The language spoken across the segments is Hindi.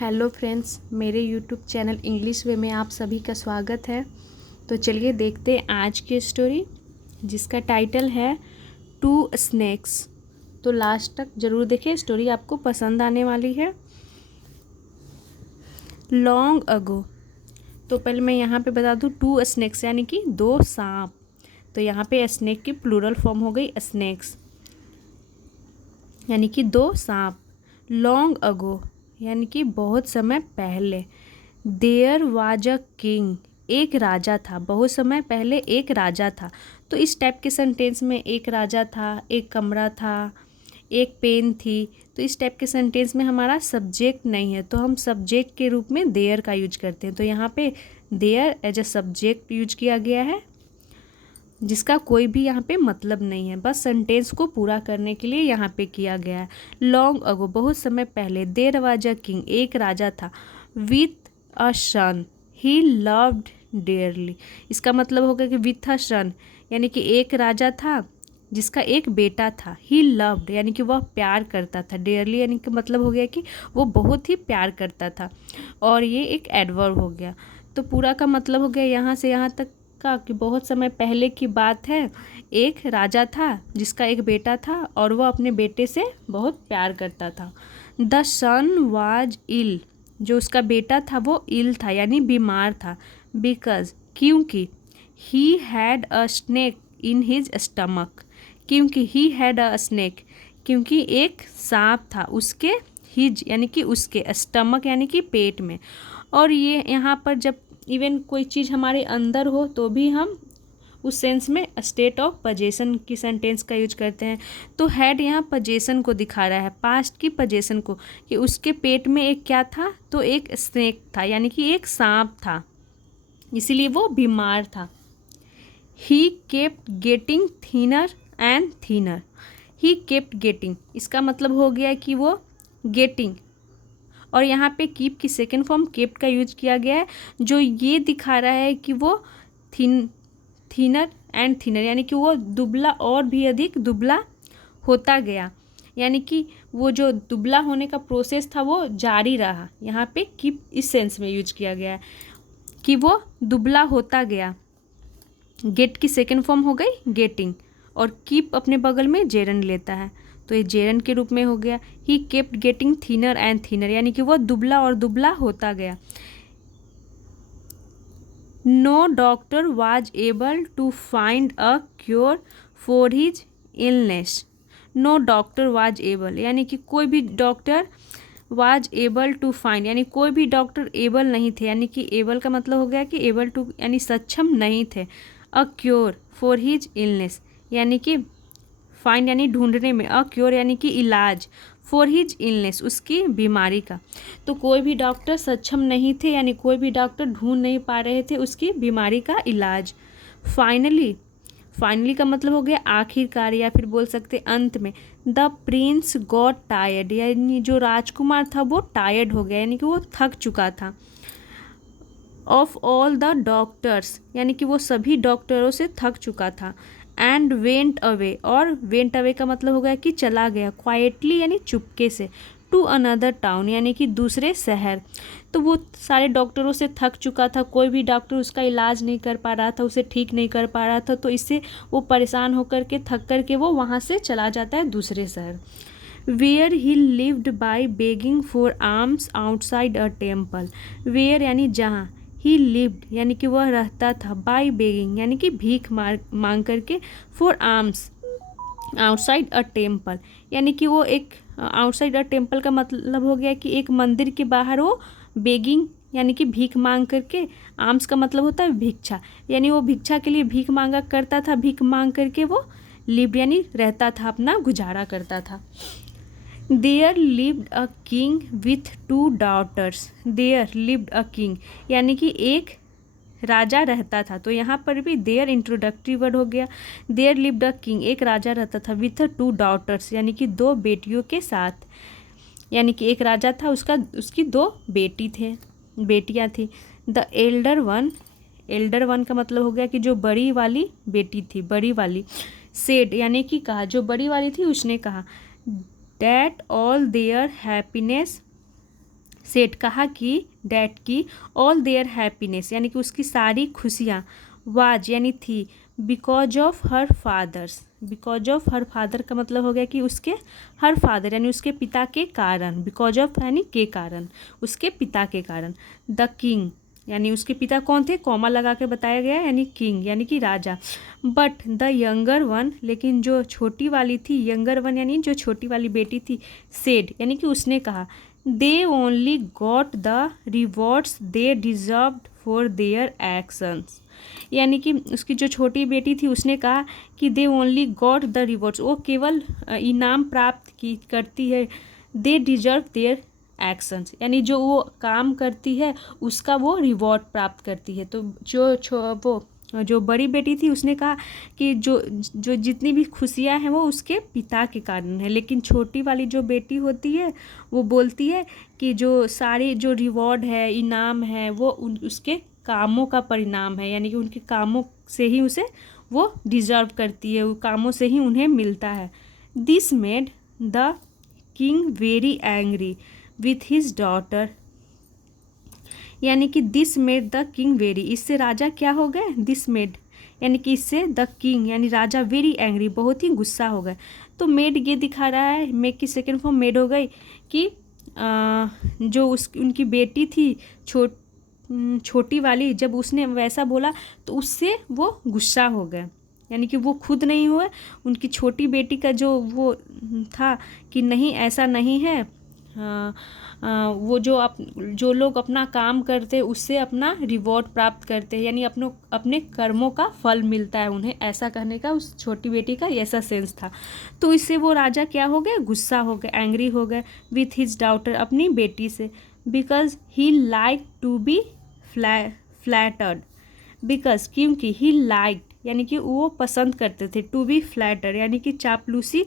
हेलो फ्रेंड्स, मेरे यूट्यूब चैनल इंग्लिश वे में आप सभी का स्वागत है। तो चलिए देखते हैं आज की स्टोरी, जिसका टाइटल है टू स्नैक्स। तो लास्ट तक ज़रूर देखिए, स्टोरी आपको पसंद आने वाली है। Long ago. तो पहले मैं यहाँ पे बता दूँ, टू स्नैक्स यानी कि दो सांप। तो यहाँ पे स्नैक की प्लूरल फॉर्म हो गई स्नैक्स, यानी कि दो सांप। लॉन्ग अगो यानी कि बहुत समय पहले। देयर वाज अ किंग, एक राजा था। बहुत समय पहले एक राजा था। तो इस टाइप के सेंटेंस में एक राजा था, एक कमरा था, एक पेन थी। तो इस टाइप के सेंटेंस में हमारा सब्जेक्ट नहीं है, तो हम सब्जेक्ट के रूप में देयर का यूज करते हैं। तो यहाँ पे there as a subject use किया गया है, जिसका कोई भी यहाँ पे मतलब नहीं है, बस सेंटेंस को पूरा करने के लिए यहाँ पे किया गया है। लॉन्ग अगो, बहुत समय पहले। देयर वाज अ किंग, एक राजा था। With a son he loved dearly. इसका मतलब होगा कि विथ अ सन यानी कि एक राजा था जिसका एक बेटा था। ही लव्ड यानी कि वह प्यार करता था। डियरली यानी कि मतलब हो गया कि वो बहुत ही प्यार करता था, और ये एक एडवर्ब हो गया। तो पूरा का मतलब हो गया यहाँ से यहाँ तक का कि बहुत समय पहले की बात है। एक राजा था जिसका एक बेटा था, और वह अपने बेटे से बहुत प्यार करता था। द सन वाज इल, जो उसका बेटा था वो इल था यानी बीमार था। बिकॉज, क्योंकि। He had a snake in his stomach, क्योंकि ही हैड अ स्नेक, क्योंकि एक सांप था उसके, हिज यानी कि उसके, स्टमक यानी कि पेट में। और ये यहाँ पर जब इवन कोई चीज़ हमारे अंदर हो तो भी हम उस सेंस में स्टेट ऑफ पजेशन की सेंटेंस का यूज करते हैं। तो हैड यहाँ पजेशन को दिखा रहा है, पास्ट की पजेशन को, कि उसके पेट में एक क्या था, तो एक स्नेक था यानी कि एक सांप था, इसीलिए वो बीमार था। ही kept getting thinner and thinner. He kept getting, इसका मतलब हो गया कि वो गेटिंग, और यहाँ पे कीप की सेकेंड फॉर्म केप्ट का यूज किया गया है, जो ये दिखा रहा है कि वो थिनर एंड थिनर यानी कि वो दुबला और भी अधिक दुबला होता गया, यानी कि वो जो दुबला होने का प्रोसेस था वो जारी रहा। यहाँ पे कीप इस सेंस में यूज किया गया है कि वो दुबला होता गया। गेट की सेकेंड फॉर्म हो गई गेटिंग, और कीप अपने बगल में जेरन लेता है, तो ये जेरन के रूप में हो गया। He kept getting thinner and thinner यानी कि वह दुबला और दुबला होता गया। No doctor was able to find a cure for his illness. No doctor was able यानी कि कोई भी doctor, was able to find यानी कोई भी डॉक्टर एबल नहीं थे, यानी कि एबल का मतलब हो गया कि एबल टू यानी सक्षम नहीं थे। अ क्योर फॉर हिज इलनेस यानी कि फाइंड यानी ढूंढने में, अ क्योर यानी कि इलाज, फॉर हिज इलनेस उसकी बीमारी का। तो कोई भी डॉक्टर सक्षम नहीं थे, यानी कोई भी डॉक्टर ढूंढ नहीं पा रहे थे उसकी बीमारी का इलाज। फाइनली, फाइनली का मतलब हो गया आखिरकार, या फिर बोल सकते अंत में। द प्रिंस गॉट टायर्ड यानी जो राजकुमार था वो टायर्ड हो गया, यानी कि वो थक चुका था। ऑफ ऑल द डॉक्टर्स यानी कि वो सभी डॉक्टरों से थक चुका था। एंड वेंट अवे, और वेंट अवे का मतलब हो गया कि चला गया। क्वाइटली यानी चुपके से। टू अनदर टाउन यानी कि दूसरे शहर। तो वो सारे डॉक्टरों से थक चुका था, कोई भी डॉक्टर उसका इलाज नहीं कर पा रहा था, उसे ठीक नहीं कर पा रहा था, तो इससे वो परेशान होकर के, थक कर के वो वहाँ से चला जाता है दूसरे शहर। Where he lived by begging for alms outside a temple. Where यानी जहाँ, ही लिव्ड यानी कि वह रहता था, बाई बेगिंग यानी कि भीख मांग करके, for alms outside a temple यानी कि वो एक, आउटसाइड अ टेम्पल का मतलब हो गया कि एक मंदिर के बाहर वो बेगिंग यानी कि भीख मांग करके, आर्म्स का मतलब होता है भिक्षा, यानी वो भिक्षा के लिए भीख मांगा करता था, भीख मांग करके वो लिव्ड यानी रहता था, अपना गुजारा करता था। There lived a king with two daughters. There lived a king यानी कि एक राजा रहता था, तो यहाँ पर भी देयर इंट्रोडक्टरी वर्ड हो गया। देयर लिव्ड अ किंग, एक राजा रहता था, विथ टू डॉटर्स यानी कि दो बेटियों के साथ, यानी कि एक राजा था, उसकी दो बेटियाँ थी। द एल्डर वन का मतलब हो गया कि जो बड़ी वाली बेटी थी, बड़ी वाली। सेड यानी कि कहा, जो बड़ी वाली थी उसने कहा। That all their happiness said कहा कि डैट की ऑल देयर हैप्पीनेस यानी कि उसकी सारी खुशियाँ वाज यानी थी because of her father's. Because of her father का मतलब हो गया कि उसके हर फादर यानी उसके पिता के कारण, बिकॉज ऑफ यानी के कारण, उसके पिता के कारण। द किंग यानी उसके पिता कौन थे, कॉमा लगा के बताया गया यानी किंग यानी कि राजा। बट द यंगर वन लेकिन जो छोटी वाली थी, यंगर वन यानी जो छोटी वाली बेटी थी, सेड यानी कि उसने कहा they only got the rewards they deserved for their actions. यानी कि उसकी जो छोटी बेटी थी उसने कहा कि they only got the rewards, वो केवल इनाम प्राप्त की करती है, दे डिजर्व देयर एक्शंस यानी जो वो काम करती है उसका वो रिवॉर्ड प्राप्त करती है। तो वो जो बड़ी बेटी थी उसने कहा कि जो जो जितनी भी खुशियाँ हैं वो उसके पिता के कारण है, लेकिन छोटी वाली जो बेटी होती है वो बोलती है कि जो सारे जो रिवॉर्ड है, इनाम है, वो उसके कामों का परिणाम है, यानी कि उनके कामों से ही उसे वो डिजर्व करती है, वो कामों से ही उन्हें मिलता है। This made the king very angry with his daughter यानी कि this made the king very, इससे राजा क्या हो गए, दिस मेड यानी कि इससे द किंग यानी राजा वेरी एंग्री बहुत ही गुस्सा हो गए। तो मेड ये दिखा रहा है, मेड की सेकेंड फॉर्म मेड हो गई कि जो उनकी बेटी थी छोटी वाली, जब उसने वैसा बोला तो उससे वो गुस्सा हो गए, यानी कि वो खुद नहीं हुए, उनकी छोटी बेटी का जो वो था कि नहीं ऐसा नहीं है, वो जो लोग अपना काम करते हैं उससे अपना रिवॉर्ड प्राप्त करते हैं, यानी अपने कर्मों का फल मिलता है उन्हें, ऐसा कहने का उस छोटी बेटी का ऐसा सेंस था। तो इससे वो राजा क्या हो गए, गुस्सा हो गए, एंग्री हो गए विथ हिज डॉटर अपनी बेटी से, because he like to be flattered, because क्योंकि ही लाइक यानी कि वो पसंद करते थे, टू बी फ्लैटर्ड यानी कि चापलूसी,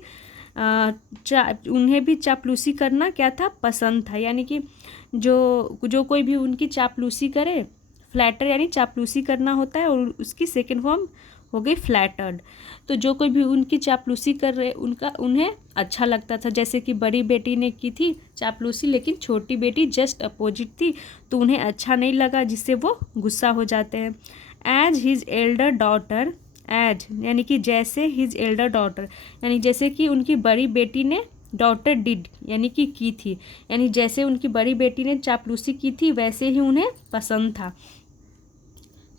उन्हें भी चापलूसी करना क्या था, पसंद था, यानी कि जो कोई भी उनकी चापलूसी करे, फ्लैटर यानी चापलूसी करना होता है, और उसकी सेकेंड फॉर्म हो गई फ्लैटर्ड। तो जो कोई भी उनकी चापलूसी कर रहे उन्हें अच्छा लगता था, जैसे कि बड़ी बेटी ने की थी चापलूसी, लेकिन छोटी बेटी जस्ट अपोजिट थी, तो उन्हें अच्छा नहीं लगा, जिससे वो गुस्सा हो जाते हैं। As his elder daughter, as यानी कि जैसे, हिज एल्डर डॉटर यानी जैसे कि उनकी बड़ी बेटी ने, डॉटर डिड यानी कि की थी, यानी जैसे उनकी बड़ी बेटी ने चापलूसी की थी वैसे ही उन्हें पसंद था।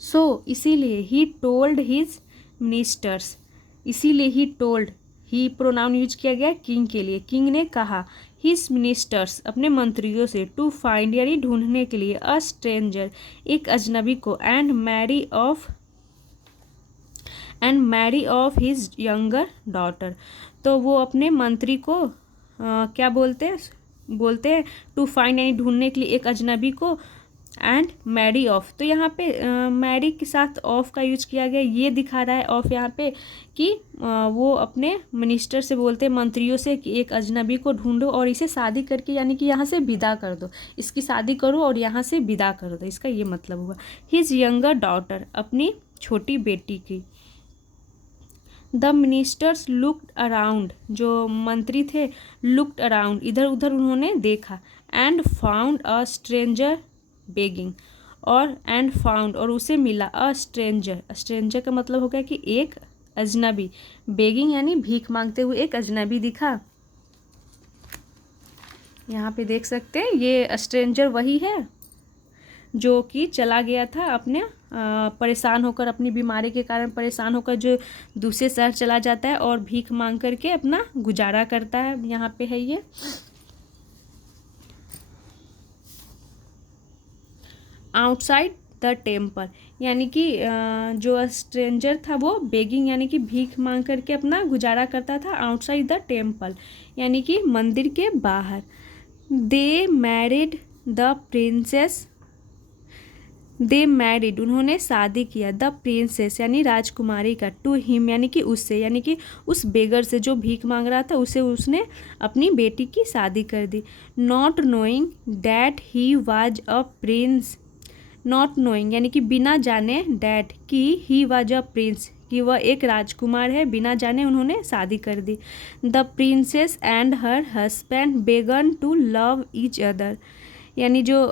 सो इसीलिए ही टोल्ड हिज मिनिस्टर्स, इसीलिए he told, he pronoun use किया गया किंग के लिए, किंग ने कहा हिज मिनिस्टर्स अपने मंत्रियों से, टू फाइंड यानी ढूंढने के लिए, अ स्ट्रेंजर एक अजनबी को, and marry off his younger daughter. तो वो अपने मंत्री को क्या बोलते हैं टू फाइंड यानी ढूंढने के लिए एक अजनबी को, एंड मैरी ऑफ, तो यहाँ पे मैरी के साथ ऑफ का यूज किया गया, ये दिखा रहा है ऑफ यहाँ पे कि वो अपने मिनिस्टर से बोलते हैं, मंत्रियों से, कि एक अजनबी को ढूंढो और इसे शादी करके यानी कि यहाँ से विदा कर दो, इसकी शादी करो और यहाँ से विदा कर दो, इसका ये मतलब हुआ। हिज यंगर डॉटर अपनी छोटी बेटी की। द मिनिस्टर्स लुक्ड अराउंड, जो मंत्री थे लुक्ड अराउंड इधर उधर उन्होंने देखा, and found a stranger begging, and found और उसे मिला, अ स्ट्रेंजर का मतलब हो गया कि एक अजनबी, बेगिंग यानी भीख मांगते हुए एक अजनबी दिखा। यहाँ पे देख सकते हैं ये स्ट्रेंजर वही है जो कि चला गया था अपने परेशान होकर, अपनी बीमारी के कारण परेशान होकर जो दूसरे शहर चला जाता है और भीख मांग करके अपना गुजारा करता है, यहाँ पे है ये। आउटसाइड द टेम्पल यानी कि जो स्ट्रेंजर था वो बेगिंग यानी कि भीख मांग करके अपना गुजारा करता था, आउटसाइड द टेम्पल यानी कि मंदिर के बाहर। They married the princess, they married उन्होंने शादी किया, द प्रिंसेस यानी राजकुमारी का, टू हिम यानी कि उससे, यानी कि उस बेगर से जो भीख मांग रहा था उसे उसने अपनी बेटी की शादी कर दी। Not knowing that he was a prince, not knowing यानी कि बिना जाने, डैट कि ही वाज अ प्रिंस कि वह एक राजकुमार है, बिना जाने उन्होंने शादी कर दी। The princess and her husband began to love each other यानी जो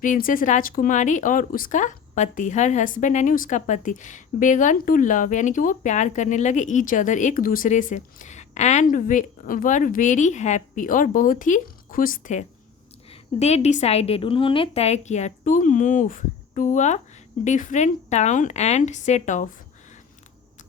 प्रिंसेस राजकुमारी और उसका पति, हर हस्बैंड यानी उसका पति, बेगन टू लव यानी कि वो प्यार करने लगे ईच अदर एक दूसरे से, एंड वर वेरी हैप्पी और बहुत ही खुश थे। दे डिसाइडेड उन्होंने तय किया, to move to a different town and set off,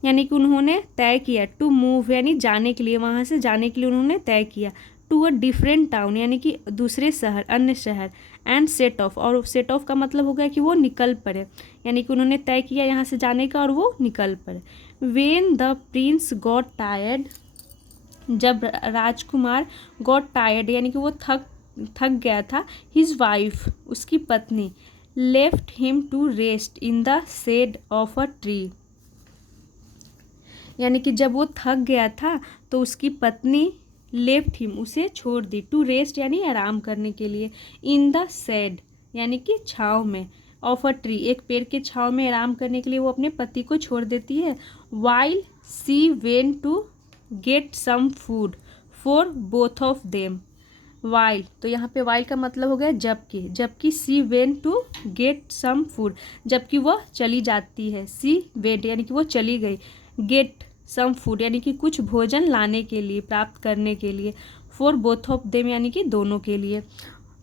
यानी कि उन्होंने तय किया, टू मूव यानी जाने के लिए, वहाँ से जाने के लिए उन्होंने तय किया, टू अ डिफरेंट टाउन यानी कि दूसरे शहर, अन्य शहर, एंड सेट ऑफ, और सेट ऑफ का मतलब हो गया कि वो निकल पड़े, यानी कि उन्होंने तय किया यहाँ से जाने का और वो निकल पड़े। When the Prince got tired, जब राजकुमार गॉट टायर्ड यानी कि वो थक गया था, हिज वाइफ उसकी पत्नी, left him to rest in the shade of a tree, यानी कि जब वो थक गया था तो उसकी पत्नी लेफ्ट हिम उसे छोड़ दी, टू रेस्ट यानी आराम करने के लिए, इन द शेड यानी कि छाँव में, ऑफ अ ट्री एक पेड़ के छाँव में आराम करने के लिए वो अपने पति को छोड़ देती है। While she went to get some food for both of them, while तो यहाँ पे वाइल का मतलब हो गया जबकि, जबकि she went to get some food जबकि वह चली जाती है, सी वेंट यानी कि वो चली गई, गेट सम फूड यानी कि कुछ भोजन लाने के लिए, प्राप्त करने के लिए, फॉर बोथ ऑफ देम यानी कि दोनों के लिए,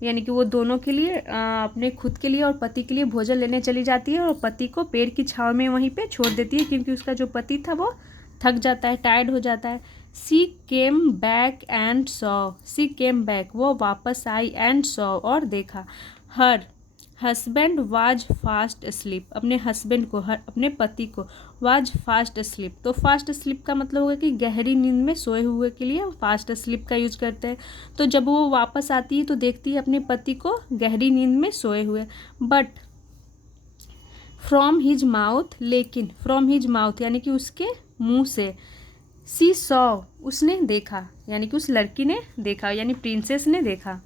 यानी कि वो दोनों के लिए अपने खुद के लिए और पति के लिए भोजन लेने चली जाती है और पति को पेड़ की छाँव में वहीं पे छोड़ देती है क्योंकि उसका जो पति था वो थक जाता है, टायर्ड हो जाता है। She came back and saw, she came back वो वापस आई, एंड सॉ और देखा, her husband was fast sleep अपने हस्बैंड को, अपने पति को, वाज फास्ट स्लीप तो फास्ट स्लीप का मतलब होगा कि गहरी नींद में सोए हुए के लिए फास्ट स्लीप का यूज करते हैं। तो जब वो वापस आती है तो देखती है अपने पति को गहरी नींद में सोए हुए, बट फ्रॉम हिज माउथ, लेकिन फ्रॉम हिज माउथ यानी कि उसके मुंह से, सी सॉ उसने देखा यानी कि उस लड़की ने देखा यानी प्रिंसेस ने देखा,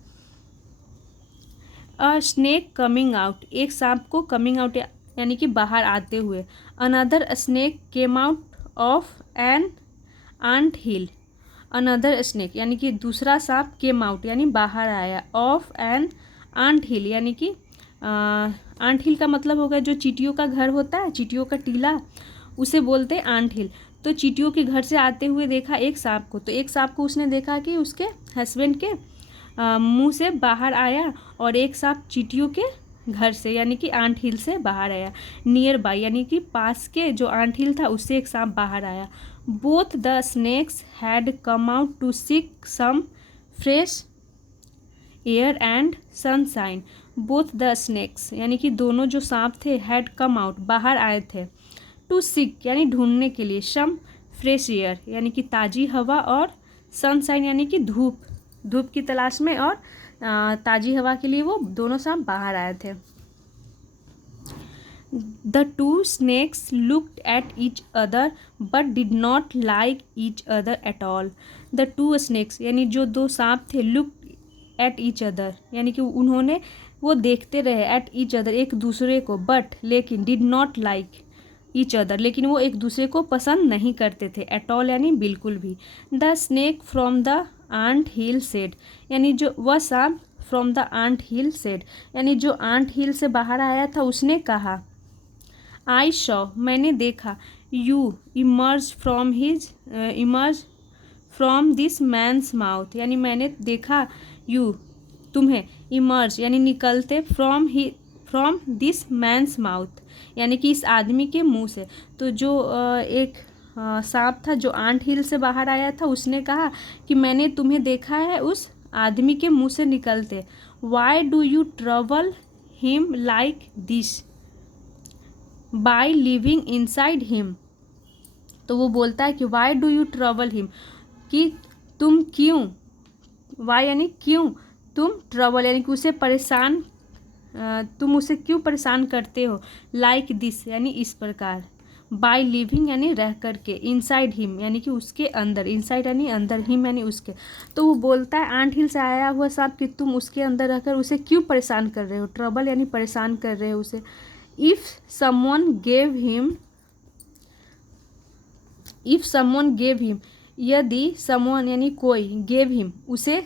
अ स्नेक कमिंग आउट एक सांप को कमिंग आउट यानी कि बाहर आते हुए, another snake came out of an ant hill, another snake यानी कि दूसरा सांप केम आउट यानी बाहर आया, ऑफ एन आंट हिल यानी कि आंट हिल का मतलब होगा जो चींटियों का घर होता है, चींटियों का टीला, उसे बोलते हैं आंट हिल। तो चींटियों के घर से आते हुए देखा एक सांप को, तो एक सांप को उसने देखा कि उसके हस्बैंड के मुंह से बाहर आया और एक सांप चींटियों के घर से यानी कि आंट हिल से बाहर आया, नियर बाय यानी कि पास के जो आंट हिल था उससे एक सांप बाहर आया। Both the snakes had come out to seek some fresh air and sunshine, both the snakes यानी कि दोनों जो सांप थे, हैड कम आउट बाहर आए थे, टू सीक यानी ढूंढने के लिए, सम फ्रेश एयर यानी कि ताज़ी हवा, और सनशाइन यानी कि धूप, धूप की तलाश में और ताज़ी हवा के लिए वो दोनों सांप बाहर आए थे। The two snakes looked at each other but did not like each other at all, the two snakes यानी जो दो सांप थे, लुक्ड एट ईच अदर यानी कि उन्होंने वो देखते रहे, एट ईच अदर एक दूसरे को, बट लेकिन, did not like each other लेकिन वो एक दूसरे को पसंद नहीं करते थे, एट ऑल यानी बिल्कुल भी। The snake from the ant hill said यानी जो वह सांप from the ant hill said यानी जो आंट हिल से बाहर आया था उसने कहा, आई शॉ मैंने देखा, you emerge from this man's mouth यानी मैंने देखा यू तुम्हें, इमर्ज यानी निकलते, फ्रॉम दिस मैन्स माउथ यानी कि इस आदमी के मुंह से। तो जो एक सांप था जो आंट हिल से बाहर आया था उसने कहा कि मैंने तुम्हें देखा है उस आदमी के मुंह से निकलते, why do you trouble him like this by living inside him, तो वो बोलता है कि why do you trouble him कि तुम क्यों, वाई यानी क्यों, तुम ट्रबल यानी कि उसे परेशान, तुम उसे क्यों परेशान करते हो, लाइक दिस यानी इस प्रकार, बाय लिविंग यानी रह करके, इनसाइड हिम यानी कि उसके अंदर, इनसाइड यानी अंदर, हिम यानी उसके। तो वो बोलता है आंट हिल से आया हुआ सांप कि तुम उसके अंदर रहकर उसे क्यों परेशान कर रहे हो, ट्रबल यानी परेशान कर रहे हो उसे। इफ़ समवन गेव हिम यदि समवन यानी कोई, गेव हिम उसे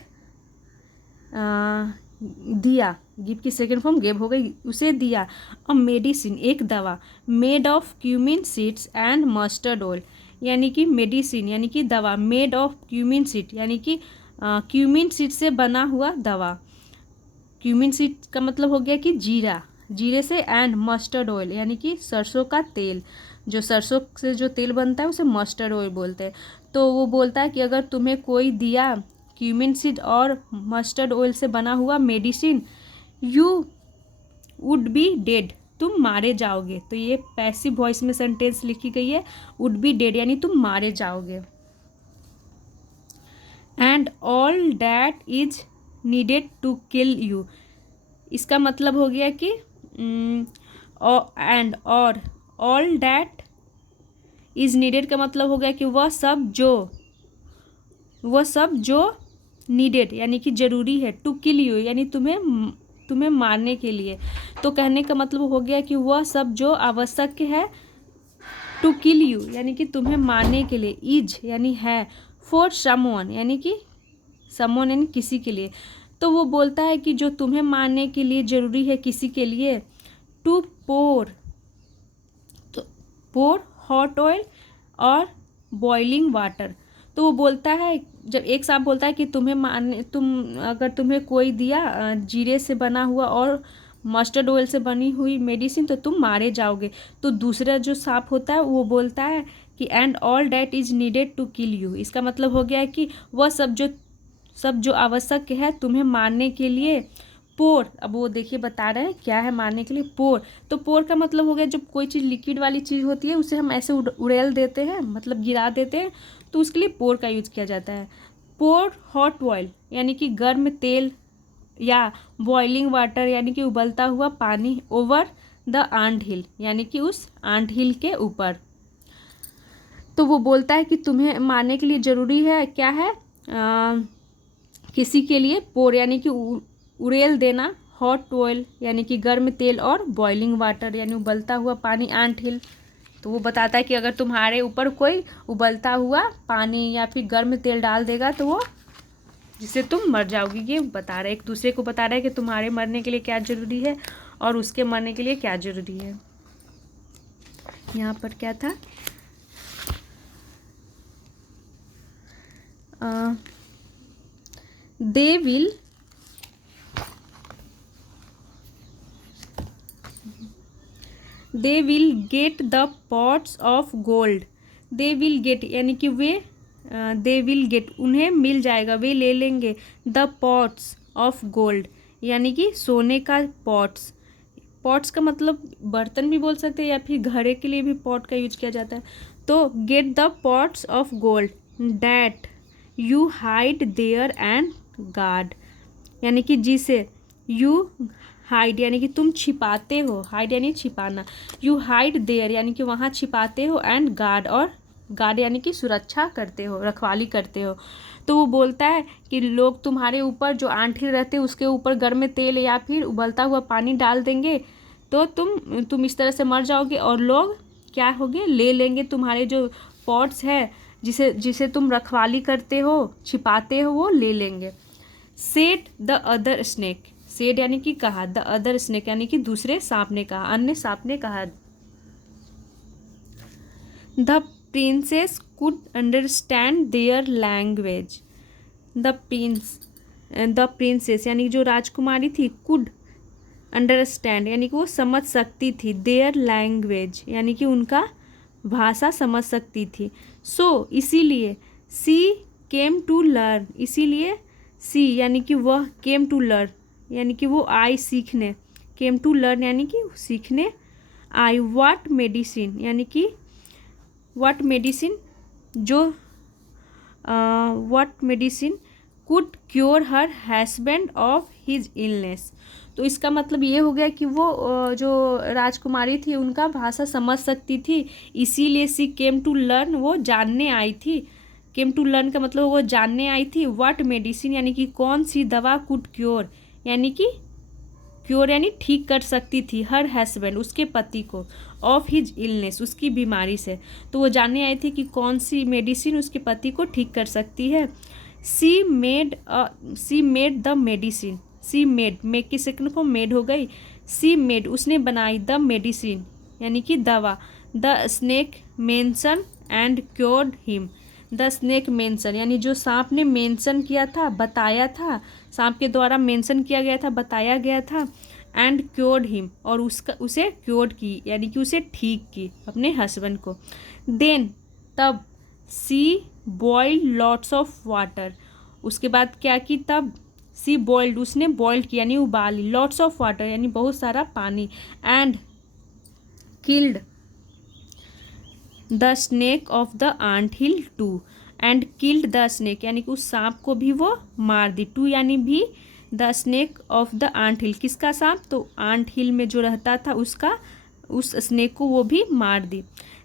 दिया, गिव की सेकेंड फॉर्म गेव हो गई, उसे दिया अ मेडिसिन, एक दवा, made of cumin seeds and mustard oil, यानी कि मेडिसिन यानी कि दवा, मेड ऑफ क्यूमिन सीड यानी कि क्यूमिन सीड से बना हुआ दवा, क्यूमिन सीड का मतलब हो गया कि जीरा, जीरे से, एंड मस्टर्ड ऑयल यानी कि सरसों का तेल, जो सरसों से जो तेल बनता है उसे मस्टर्ड ऑयल बोलते हैं। तो वो बोलता है कि अगर तुम्हें कोई दिया क्यूमिन सीड और मस्टर्ड ऑयल से बना हुआ medicine, you would be dead, तुम मारे जाओगे। तो ये पैसिव वॉइस में सेंटेंस लिखी गई है, वुड बी डेड यानी तुम मारे जाओगे। And all that is needed to kill you, इसका मतलब हो गया कि एंड और ऑल डैट इज नीडेड का मतलब हो गया कि वह सब जो नीडेड यानी कि जरूरी है, टू किल यू यानी तुम्हें मारने के लिए। तो कहने का मतलब हो गया कि वह सब जो आवश्यक है, टू किल यू यानी कि तुम्हें मारने के लिए, इज यानी है, फॉर समवन यानी कि समवन यानी किसी के लिए। तो वो बोलता है कि जो तुम्हें मारने के लिए ज़रूरी है किसी के लिए, टू पोर, तो पोर हॉट ऑयल और बॉइलिंग वाटर। तो वो बोलता है, जब एक साहब बोलता है कि अगर तुम्हें कोई दिया जीरे से बना हुआ और मस्टर्ड ऑयल से बनी हुई मेडिसिन तो तुम मारे जाओगे। तो दूसरा जो सांप होता है वो बोलता है कि and all that is needed to kill you, इसका मतलब हो गया है कि वह सब जो आवश्यक है तुम्हें मारने के लिए, पोर, अब वो देखिए बता रहे हैं क्या है मारने के लिए, पोर। तो पोर का मतलब हो गया जब कोई चीज़ लिक्विड वाली चीज़ होती है उसे हम ऐसे उड़ेल देते हैं, मतलब गिरा देते हैं, तो उसके लिए पोर का यूज किया जाता है। पोर हॉट ऑयल यानी कि गर्म तेल या बॉइलिंग वाटर यानी कि उबलता हुआ पानी, ओवर द आंट हिल यानी कि उस आंट हिल के ऊपर। तो वो बोलता है कि तुम्हें मारने के लिए ज़रूरी है क्या है, किसी के लिए, पोर यानी कि उड़ेल देना, हॉट ऑयल यानी कि गर्म तेल, और बॉइलिंग वाटर यानी उबलता हुआ पानी, आंट हिल। तो वो बताता है कि अगर तुम्हारे ऊपर कोई उबलता हुआ पानी या फिर गर्म तेल डाल देगा तो वो, जिससे तुम मर जाओगी, ये बता रहा है, एक दूसरे को बता रहा है कि तुम्हारे मरने के लिए क्या ज़रूरी है और उसके मरने के लिए क्या ज़रूरी है। यहाँ पर क्या था, they will get the pots of gold, they will get यानी कि वे, they will get उन्हें मिल जाएगा, वे ले लेंगे, the pots of gold यानी कि सोने का pots, पॉट्स का मतलब बर्तन भी बोल सकते हैं या फिर घड़े के लिए भी पॉट का यूज किया जाता है। तो get the pots of gold that you hide there and guard यानी कि जिसे, यू हाइड यानी कि तुम छिपाते हो, हाइड यानी छिपाना, यू हाइड देयर यानी कि वहाँ छिपाते हो, एंड गार्ड, और गार्ड यानी कि सुरक्षा करते हो, रखवाली करते हो। तो वो बोलता है कि लोग तुम्हारे ऊपर जो आंठी रहते हैं उसके ऊपर गर्म तेल या फिर उबलता हुआ पानी डाल देंगे तो तुम इस तरह से मर जाओगे, और लोग क्या होंगे, ले लेंगे तुम्हारे जो पॉट्स है जिसे तुम रखवाली करते हो, छिपाते हो, वो ले लेंगे। Said the other snake, said यानी कि कहा, द अदर स्नेक यानी कि दूसरे सांप ने कहा, अन्य सांप ने कहा। The princess could understand their language, the princess यानी जो राजकुमारी थी, कुड अंडरस्टैंड यानी कि वो समझ सकती थी, देयर लैंग्वेज यानी कि उनका भाषा समझ सकती थी। सो इसीलिए, सी केम टू लर्न, इसीलिए सी यानी कि वह, केम टू लर्न यानी कि वो आई सीखने, केम टू लर्न यानी कि सीखने आई, व्हाट मेडिसिन यानी कि व्हाट मेडिसिन, जो what medicine could cure her husband of his illness. तो इसका मतलब ये हो गया कि वो जो राजकुमारी थी उनका भाषा समझ सकती थी, इसीलिए सी केम टू लर्न, वो जानने आई थी, केम टू लर्न का मतलब वो जानने आई थी, व्हाट मेडिसिन यानी कि कौन सी दवा, कुड क्योर यानी कि क्योर यानी ठीक कर सकती थी, हर हस्बैंड उसके पति को, ऑफ हिज इलनेस उसकी बीमारी से। तो वो जानने आई थी कि कौन सी मेडिसिन उसके पति को ठीक कर सकती है। सी made the medicine, C made, make की सेकंड फॉर्म मेड हो गई, सी मेड उसने बनाई, द मेडिसिन यानी कि दवा, the snake mention and cured him, the snake mention यानी जो सांप ने मेंशन किया था, बताया था, सांप के द्वारा मेंशन किया गया था, बताया गया था, एंड क्योर्ड हिम और उसे क्योर्ड की यानी कि उसे ठीक की अपने हस्बैंड को। देन तब सी बॉइल्ड लॉट्स ऑफ वाटर, उसके बाद क्या की, तब सी बॉइल्ड उसने बॉइल्ड किया यानी उबाली, लॉट्स ऑफ वाटर यानी बहुत सारा पानी, and killed the snake of the ant hill too, and killed the snake यानी कि उस सांप को भी वो मार दी, टू यानी भी, the snake of the ant hill किसका सांप, तो आंट हिल में जो रहता था उसका, उस स्नेक को वो भी मार दी।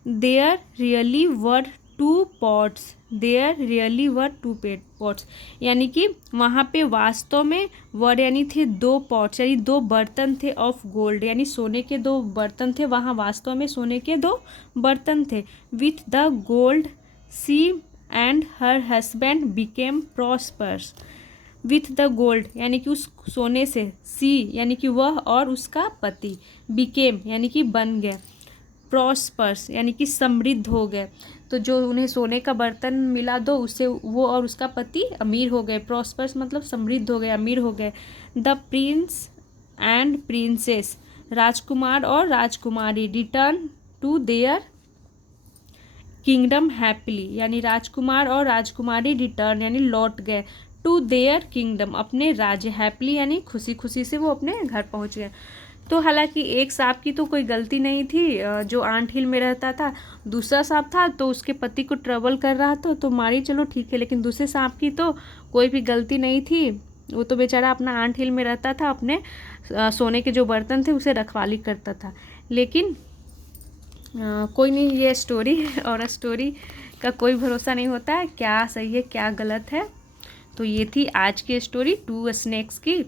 There really were two pots, there really were two pots यानी कि वहाँ पे वास्तव में वर यानी थे दो पॉट्स यानी दो बर्तन थे, ऑफ गोल्ड यानी सोने के दो बर्तन थे, वहाँ वास्तव में सोने के दो बर्तन थे। With the gold she and her husband became prosperous, with the gold यानी कि उस सोने से, सी यानी कि वह और उसका पति, बिकेम यानी कि बन गए, प्रॉस्पर्स यानी कि समृद्ध हो गए, तो जो उन्हें सोने का बर्तन मिला दो उससे वो और उसका पति अमीर हो गए, प्रॉस्पर्स मतलब समृद्ध हो गए, अमीर हो गए। द प्रिंस एंड प्रिंसेस राजकुमार और राजकुमारी return to their kingdom happily यानी राजकुमार और राजकुमारी रिटर्न यानी लौट गए, टू देयर किंगडम अपने राज्य, हैप्पीली यानी खुशी खुशी से वो अपने घर पहुंच गए। तो हालांकि एक सांप की तो कोई गलती नहीं थी, जो आंट हिल में रहता था, दूसरा सांप था तो उसके पति को ट्रबल कर रहा था तो मारी, चलो ठीक है, लेकिन दूसरे सांप की तो कोई भी गलती नहीं थी, वो तो बेचारा अपना आंट हिल में रहता था, अपने सोने के जो बर्तन थे उसे रखवाली करता था। लेकिन कोई नहीं, ये स्टोरी है और स्टोरी का कोई भरोसा नहीं होता है, क्या सही है क्या गलत है। तो ये थी आज की स्टोरी टू स्नेक्स की।